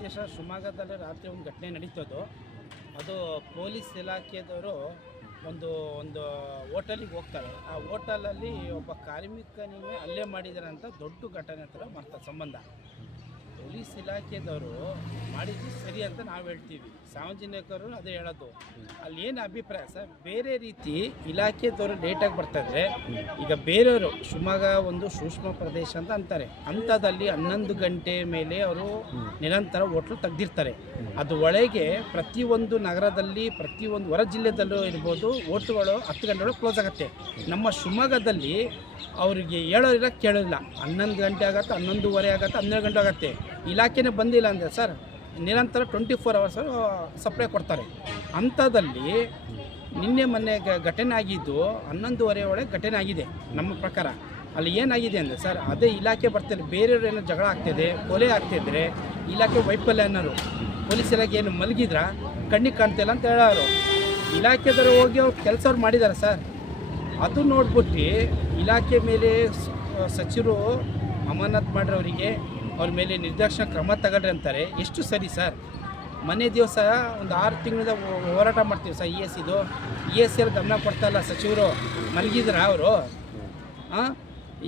ದೇಶ ಶಿವಮೊಗ್ಗದಲ್ಲಿ ರಾತ್ರಿ ಒಂದು ಘಟನೆ ನಡೀತದ್ದು. ಅದು ಪೊಲೀಸ್ ಇಲಾಖೆದವರು ಒಂದು ಒಂದು ಹೋಟೆಲಿಗೆ ಹೋಗ್ತಾರೆ. ಆ ಹೋಟೆಲಲ್ಲಿ ಒಬ್ಬ ಕಾರ್ಮಿಕನಿಗೆ ಹಲ್ಲೆ ಮಾಡಿದ್ದಾರೆ ಅಂತ ದೊಡ್ಡ ಘಟನೆ ಥರ ಮಾಡ್ತಾರೆ ಸಂಬಂಧ. ಪೊಲೀಸ್ ಇಲಾಖೆದವರು ಮಾಡಿದ್ದು ಸರಿ ಅಂತ ನಾವು ಹೇಳ್ತೀವಿ, ಸಾರ್ವಜನಿಕರು ಅದೇ ಹೇಳೋದು. ಅಲ್ಲಿ ಏನು ಅಭಿಪ್ರಾಯ ಸರ್, ಬೇರೆ ರೀತಿ ಇಲಾಖೆದವರು ಲೇಟಾಗಿ ಬರ್ತಾಯಿದ್ರೆ, ಈಗ ಬೇರೆಯವರು ಶಿವಮೊಗ್ಗ ಒಂದು ಸೂಕ್ಷ್ಮ ಪ್ರದೇಶ ಅಂತ ಅಂತಾರೆ, ಅಂಥದ್ದಲ್ಲಿ 11 ಗಂಟೆ ಮೇಲೆ ಅವರು ನಿರಂತರ ಹೋಟ್ಲು ತೆಗ್ದಿರ್ತಾರೆ. ಅದು ಒಳಗೆ ಪ್ರತಿಯೊಂದು ನಗರದಲ್ಲಿ ಪ್ರತಿಯೊಂದು ಹೊರ ಜಿಲ್ಲೆದಲ್ಲೂ ಇರ್ಬೋದು ಹೋಟ್ಲುಗಳು 10 ಗಂಟೆಗಳು ಕ್ಲೋಸ್ ಆಗುತ್ತೆ. ನಮ್ಮ ಶಿವಮೊಗ್ಗದಲ್ಲಿ ಅವರಿಗೆ ಹೇಳೋರಿಲ್ಲ ಕೇಳೋರಿಲ್ಲ, 11 ಗಂಟೆ ಆಗುತ್ತೆ, 11:30 ಆಗುತ್ತೆ, 12 ಗಂಟೆ ಆಗುತ್ತೆ, ಇಲಾಖೆನೇ ಬಂದಿಲ್ಲ ಅಂದರೆ ಸರ್ ನಿರಂತರ 24 ಅವರ್ಸು ಸಪ್ಲೈ ಕೊಡ್ತಾರೆ. ಅಂಥದ್ದಲ್ಲಿ ನಿನ್ನೆ ಮೊನ್ನೆ ಘಟನೆ ಆಗಿದ್ದು 11:30 ಒಳಗೆ ಘಟನೆ ಆಗಿದೆ ನಮ್ಮ ಪ್ರಕಾರ. ಅಲ್ಲಿ ಏನಾಗಿದೆ ಅಂದರೆ ಸರ್, ಅದೇ ಇಲಾಖೆ ಬರ್ತಾರೆ, ಬೇರೆಯವರು ಏನೋ ಜಗಳ ಆಗ್ತಿದೆ, ಕೊಲೆ ಆಗ್ತಿದ್ರೆ ಇಲಾಖೆ ವೈಫಲ್ಯ ಅನ್ನೋರು. ಪೊಲೀಸ್ ಇಲಾಖೆ ಏನು ಮಲಗಿದ್ರ ಕಣ್ಣಿಗೆ ಕಾಣ್ತಿಲ್ಲ ಅಂತ ಹೇಳೋರು. ಇಲಾಖೆದವರು ಹೋಗಿ ಅವ್ರು ಕೆಲಸ ಮಾಡಿದ್ದಾರೆ ಸರ್. ಅದು ನೋಡ್ಬಿಟ್ಟು ಇಲಾಖೆ ಮೇಲೆ ಸಚಿವರು ಅಮಾನತ್ ಮಾಡಿರೋರಿಗೆ ಅವ್ರ ಮೇಲೆ ನಿರ್ದಾಕ್ಷಿಣ್ಯ ಕ್ರಮ ತಗೊಳ್ರಿ ಅಂತಾರೆ. ಎಷ್ಟು ಸರಿ ಸರ್? ಮನೆ ದಿವಸ ಒಂದು 6 ತಿಂಗಳಿಂದ ಹೋರಾಟ ಮಾಡ್ತೀವಿ ಸರ್. ESL ಗಮನ ಕೊಡ್ತಾಯಿಲ್ಲ ಸಚಿವರು. ಮಲಗಿದ್ರ ಅವರು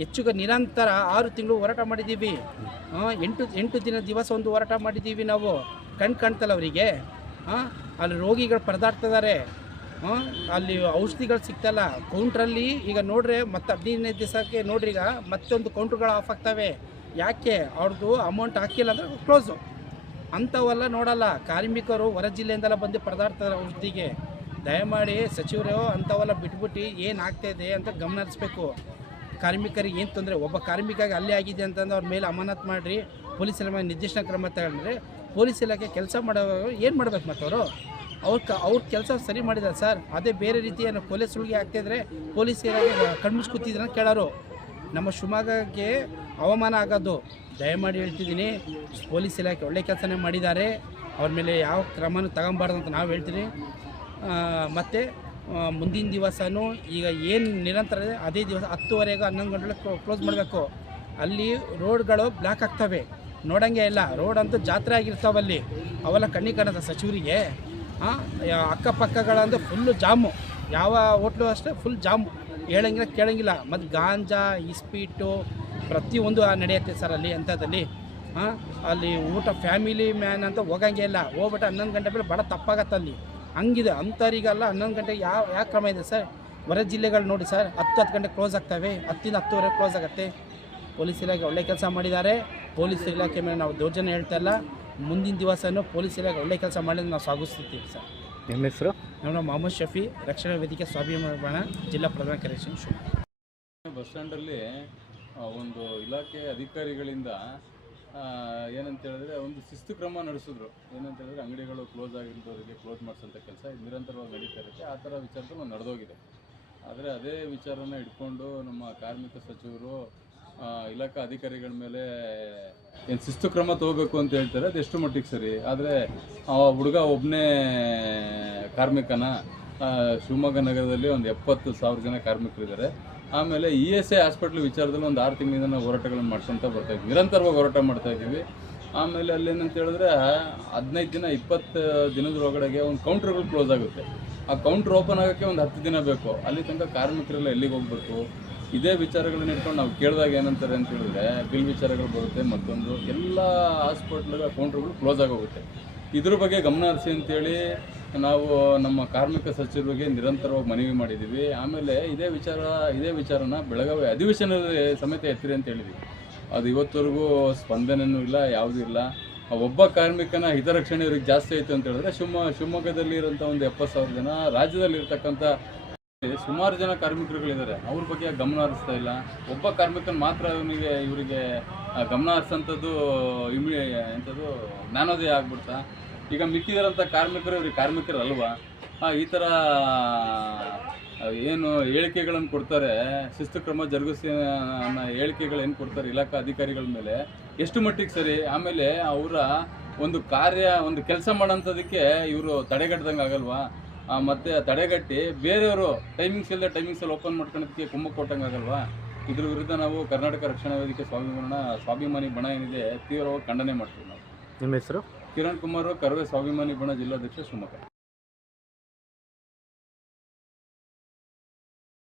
ಹೆಚ್ಚು ನಿರಂತರ 6 ತಿಂಗಳು ಹೋರಾಟ ಮಾಡಿದ್ದೀವಿ. 8 ದಿವಸ ಒಂದು ಹೋರಾಟ ಮಾಡಿದ್ದೀವಿ ನಾವು. ಕಾಣ್ತಲ್ಲ ಅವರಿಗೆ. ಅಲ್ಲಿ ರೋಗಿಗಳು ಪರದಾಡ್ತಿದ್ದಾರೆ, ಅಲ್ಲಿ ಔಷಧಿಗಳು ಸಿಗ್ತಲ್ಲ. ಕೌಂಟ್ರಲ್ಲಿ ಈಗ ನೋಡ್ರೆ ಮತ್ತೆ 15 ದಿವಸಕ್ಕೆ ನೋಡ್ರಿ, ಈಗ ಮತ್ತೊಂದು ಕೌಂಟ್ರುಗಳು ಆಫ್ ಆಗ್ತವೆ. ಯಾಕೆ? ಅವ್ರದ್ದು ಅಮೌಂಟ್ ಹಾಕಿಲ್ಲ ಅಂದರೆ ಕ್ಲೋಸು. ಅಂಥವೆಲ್ಲ ನೋಡಲ್ಲ. ಕಾರ್ಮಿಕರು ಹೊರ ಜಿಲ್ಲೆಯಿಂದೆಲ್ಲ ಬಂದು ಪರದಾಡ್ತಾರೆ ಔಷಧಿಗೆ. ದಯಮಾಡಿ ಸಚಿವರು ಅಂಥವೆಲ್ಲ ಬಿಟ್ಬಿಟ್ಟು ಏನು ಆಗ್ತಾಯಿದೆ ಅಂತ ಗಮನ ಹರಿಸ್ಬೇಕು. ಕಾರ್ಮಿಕರಿಗೆ ಏನು ತೊಂದರೆ, ಒಬ್ಬ ಕಾರ್ಮಿಕಾಗಿ ಅಲ್ಲೇ ಆಗಿದೆ ಅಂತಂದು ಅವ್ರ ಮೇಲೆ ಅಮಾನತ್ ಮಾಡಿರಿ, ಪೊಲೀಸ್ ಇಲಾಖೆ ನಿರ್ದಿಷ್ಟ ಕ್ರಮ ತಗೊಂಡ್ರೆ ಪೊಲೀಸ್ ಇಲಾಖೆ ಕೆಲಸ ಮಾಡೋರು ಏನು ಮಾಡ್ಬೇಕು? ಮತ್ತು ಅವ್ರ ಕೆಲಸ ಸರಿ ಮಾಡಿದ್ದಾರೆ ಸರ್. ಅದೇ ಬೇರೆ ರೀತಿ ಏನೋ ಕೊಲೆ ಸುಳ್ಳಿಗೆ ಆಗ್ತಾಯಿದ್ರೆ ಪೊಲೀಸ್ ಇಲಾಖೆ ಕಣ್ಮುಚ್ಕೊತಿದ್ರೆ ಕೇಳೋರು. ನಮ್ಮ ಶಿವಮೊಗ್ಗಕ್ಕೆ ಅವಮಾನ ಆಗೋದು. ದಯಮಾಡಿ ಹೇಳ್ತಿದ್ದೀನಿ, ಪೊಲೀಸ್ ಇಲಾಖೆ ಒಳ್ಳೆ ಕೆಲಸನೇ ಮಾಡಿದ್ದಾರೆ. ಅವ್ರ ಮೇಲೆ ಯಾವ ಕ್ರಮನೂ ತಗೊಂಬಾರ್ದು ಅಂತ ನಾವು ಹೇಳ್ತೀವಿ. ಮತ್ತು ಮುಂದಿನ ದಿವಸನೂ ಈಗ ಏನು ನಿರಂತರ ಇದೆ ಅದೇ ದಿವಸ 10:30 11 ಗಂಟೆಗೆ ಕ್ಲೋಸ್ ಮಾಡಬೇಕು. ಅಲ್ಲಿ ರೋಡ್ಗಳು ಬ್ಲಾಕ್ ಆಗ್ತವೆ, ನೋಡೋಂಗೆ ಇಲ್ಲ. ರೋಡ್ ಅಂತೂ ಜಾತ್ರೆ ಆಗಿರ್ತಾವಲ್ಲಿ, ಅವೆಲ್ಲ ಕಣ್ಣಿಗೆ ಕಾಣುತ್ತೆ ಸಚಿವರಿಗೆ. ಅಕ್ಕಪಕ್ಕಗಳಂದ್ರೆ ಫುಲ್ಲು ಜಾಮು, ಯಾವ ಹೋಟ್ಲು ಅಷ್ಟೇ ಫುಲ್ ಜಾಮು, ಹೇಳಂಗಿಲ್ಲ ಕೇಳೋಂಗಿಲ್ಲ. ಮತ್ತು ಗಾಂಜಾ, ಇಸ್ಪೀಟು ಪ್ರತಿಯೊಂದು ನಡೆಯುತ್ತೆ ಸರ್ ಅಲ್ಲಿ. ಅಂಥದ್ದಲ್ಲಿ ಅಲ್ಲಿ ಊಟ ಫ್ಯಾಮಿಲಿ ಮ್ಯಾನ್ ಅಂತ ಹೋಗಂಗೆ ಇಲ್ಲ. ಹೋಗ್ಬಿಟ್ಟು 11 ಗಂಟೆ ಮೇಲೆ ಬಡ ತಪ್ಪಾಗತ್ತೆ ಅಲ್ಲಿ. ಹಂಗಿದೆ ಅಂಥವ್ರಿಗೆಲ್ಲ 11 ಗಂಟೆಗೆ ಯಾವ ಕ್ರಮ ಇದೆ ಸರ್? ಹೊರ ಜಿಲ್ಲೆಗಳು ನೋಡಿ ಸರ್, 10 ಗಂಟೆ ಕ್ಲೋಸ್ ಆಗ್ತವೆ, 10 ರಿಂದ 10:30 ಕ್ಲೋಸ್ ಆಗುತ್ತೆ. ಪೊಲೀಸ್ ಇಲಾಖೆ ಒಳ್ಳೆ ಕೆಲಸ ಮಾಡಿದ್ದಾರೆ. ಪೊಲೀಸ್ ಇಲಾಖೆ ಮೇಲೆ ನಾವು ದೌರ್ಜನ್ಯ ಹೇಳ್ತಾ ಇಲ್ಲ. ಮುಂದಿನ ದಿವಸನೂ ಪೊಲೀಸ್ ಇಲಾಖೆ ಒಳ್ಳೆ ಕೆಲಸ ಮಾಡಿದ್ರೆ ನಾವು ಸ್ವಾಗತಿಸ್ತೀವಿ ಸರ್. ನಿಮ್ಮ ಹೆಸರು? ನಮ್ಮ ಮೊಹಮ್ಮದ್ ಶಫಿ, ರಕ್ಷಣಾ ವೇದಿಕೆ ಸ್ವಾಭಿಮಾನ ಜಿಲ್ಲಾ ಪ್ರಧಾನ ಕಾರ್ಯದರ್ಶಿ ಶಿವಮೊಗ್ಗ. ಬಸ್ ಸ್ಟ್ಯಾಂಡಲ್ಲಿ ಒಂದು ಇಲಾಖೆ ಅಧಿಕಾರಿಗಳಿಂದ ಏನಂತ ಹೇಳಿದ್ರೆ ಒಂದು ಶಿಸ್ತು ಕ್ರಮ ನಡೆಸಿದ್ರು. ಏನಂತ ಹೇಳಿದ್ರೆ ಅಂಗಡಿಗಳು ಕ್ಲೋಸ್ ಆಗಿರೋರಿಗೆ ಕ್ಲೋಸ್ ಮಾಡಿಸೋಂಥ ಕೆಲಸ ನಿರಂತರವಾಗಿ ನಡೀತಾ ಇರುತ್ತೆ. ಆ ಥರ ವಿಚಾರದಲ್ಲಿ ಒಂದು ನಡೆದೋಗಿದೆ. ಆದರೆ ಅದೇ ವಿಚಾರನ ಇಟ್ಕೊಂಡು ನಮ್ಮ ಕಾರ್ಮಿಕ ಸಚಿವರು ಇಲಾಖಾ ಅಧಿಕಾರಿಗಳ ಮೇಲೆ ಏನು ಶಿಸ್ತು ಕ್ರಮ ತಗೋಬೇಕು ಅಂತ ಹೇಳ್ತಾರೆ. ಅದು ಎಷ್ಟು ಮಟ್ಟಿಗೆ ಸರಿ? ಆದರೆ ಆ ಹುಡುಗ ಒಬ್ಬನೇ ಕಾರ್ಮಿಕನ ಶಿವಮೊಗ್ಗ ನಗರದಲ್ಲಿ ಒಂದು 70,000 ಜನ ಕಾರ್ಮಿಕರಿದ್ದಾರೆ. ಆಮೇಲೆ ESI ಹಾಸ್ಪಿಟ್ಲ್ ವಿಚಾರದಲ್ಲಿ ಒಂದು 6 ತಿಂಗಳಿಂದ ನಾವು ಹೋರಾಟಗಳನ್ನು ಮಾಡ್ಕೊತ ಬರ್ತಾಯಿದ್ವಿ, ನಿರಂತರವಾಗಿ ಹೋರಾಟ ಮಾಡ್ತಾಯಿದ್ದೀವಿ. ಆಮೇಲೆ ಅಲ್ಲೇನಂತ ಹೇಳಿದ್ರೆ 15 ದಿನ 20 ದಿನದೊಳಗಡೆಗೆ ಒಂದು ಕೌಂಟ್ರ್ಗಳು ಕ್ಲೋಸ್ ಆಗುತ್ತೆ. ಆ ಕೌಂಟ್ರ್ ಓಪನ್ ಆಗೋಕ್ಕೆ ಒಂದು 10 ದಿನ ಬೇಕು. ಅಲ್ಲಿ ತನಕ ಕಾರ್ಮಿಕರೆಲ್ಲ ಎಲ್ಲಿಗೆ ಹೋಗ್ಬೇಕು? ಇದೇ ವಿಚಾರಗಳನ್ನ ಇಟ್ಕೊಂಡು ನಾವು ಕೇಳಿದಾಗ ಏನಂತಾರೆ ಅಂತ ಹೇಳಿದ್ರೆ ಬಿಲ್ ವಿಚಾರಗಳು ಬರುತ್ತೆ, ಮತ್ತೊಂದು ಎಲ್ಲ ಹಾಸ್ಪಿಟ್ಲ್ಗಳ ಕೌಂಟ್ರ್ಗಳು ಕ್ಲೋಸ್ ಆಗೋಗುತ್ತೆ. ಇದ್ರ ಬಗ್ಗೆ ಗಮನ ಹರಿಸಿ ಅಂತೇಳಿ ನಾವು ನಮ್ಮ ಕಾರ್ಮಿಕ ಸಚಿವರಿಗೆ ನಿರಂತರವಾಗಿ ಮನವಿ ಮಾಡಿದ್ದೀವಿ. ಆಮೇಲೆ ಇದೇ ವಿಚಾರನ ಬೆಳಗಾವಿ ಅಧಿವೇಶನದಲ್ಲಿ ಸಮೇತ ಎತ್ತಿರಿ ಅಂತ ಹೇಳಿದ್ವಿ. ಅದು ಇವತ್ತವರೆಗೂ ಸ್ಪಂದನೆಯೂ ಇಲ್ಲ, ಯಾವುದೂ ಇಲ್ಲ. ಒಬ್ಬ ಕಾರ್ಮಿಕನ ಹಿತರಕ್ಷಣೆ ಇವ್ರಿಗೆ ಜಾಸ್ತಿ ಆಯಿತು ಅಂತ ಹೇಳಿದ್ರೆ ಶಿವಮೊಗ್ಗದಲ್ಲಿ ಇರೋಂಥ ಒಂದು 70,000 ಜನ, ರಾಜ್ಯದಲ್ಲಿರ್ತಕ್ಕಂಥ ಸುಮಾರು ಜನ ಕಾರ್ಮಿಕರುಗಳಿದ್ದಾರೆ, ಅವ್ರ ಬಗ್ಗೆ ಗಮನ ಹರಿಸ್ತಾ ಇಲ್ಲ. ಒಬ್ಬ ಕಾರ್ಮಿಕನ ಮಾತ್ರ ಇವರಿಗೆ ಗಮನ ಹರಿಸೋಂಥದ್ದು ಎಂಥದ್ದು ಜ್ಞಾನೋದಯ ಆಗ್ಬಿಡ್ತಾ. ಈಗ ಮಿಕ್ಕಿದಾರಂಥ ಕಾರ್ಮಿಕರು ಇವ್ರಿಗೆ ಕಾರ್ಮಿಕರಲ್ವಾ? ಈ ಥರ ಏನು ಹೇಳಿಕೆಗಳನ್ನು ಕೊಡ್ತಾರೆ, ಶಿಸ್ತು ಕ್ರಮ ಜರುಗಿಸಿ ಅನ್ನೋ ಹೇಳಿಕೆಗಳು ಏನು ಕೊಡ್ತಾರೆ ಇಲಾಖಾ ಅಧಿಕಾರಿಗಳ ಮೇಲೆ, ಎಷ್ಟು ಮಟ್ಟಿಗೆ ಸರಿ? ಆಮೇಲೆ ಅವರ ಒಂದು ಕೆಲಸ ಮಾಡೋಂಥದಕ್ಕೆ ಇವರು ತಡೆಗಟ್ಟದಂಗೆ ಆಗಲ್ವಾ? ಮತ್ತು ತಡೆಗಟ್ಟಿ ಬೇರೆಯವರು ಟೈಮಿಂಗ್ಸಲ್ಲಿ ಓಪನ್ ಮಾಡ್ಕೊಳೋದಕ್ಕೆ ಕುಮ್ಮಕ್ಕು ಕೊಟ್ಟಂಗೆ ಆಗಲ್ವಾ? ಇದ್ರ ವಿರುದ್ಧ ನಾವು ಕರ್ನಾಟಕ ರಕ್ಷಣಾ ವೇದಿಕೆ ಸ್ವಾಭಿಮಾನಿ ಬಣ ಏನಿದೆ ತೀವ್ರವಾಗಿ ಖಂಡನೆ ಮಾಡ್ತೀವಿ ನಾವು. ನಿಮ್ಮ ಹೆಸರು? ಕಿರಣ್ ಕುಮಾರ್, ಕರವೇ ಸ್ವಾಭಿಮಾನಿ ಬಣ ಜಿಲ್ಲಾಧ್ಯಕ್ಷ ಶಿವಮೊಗ್ಗ.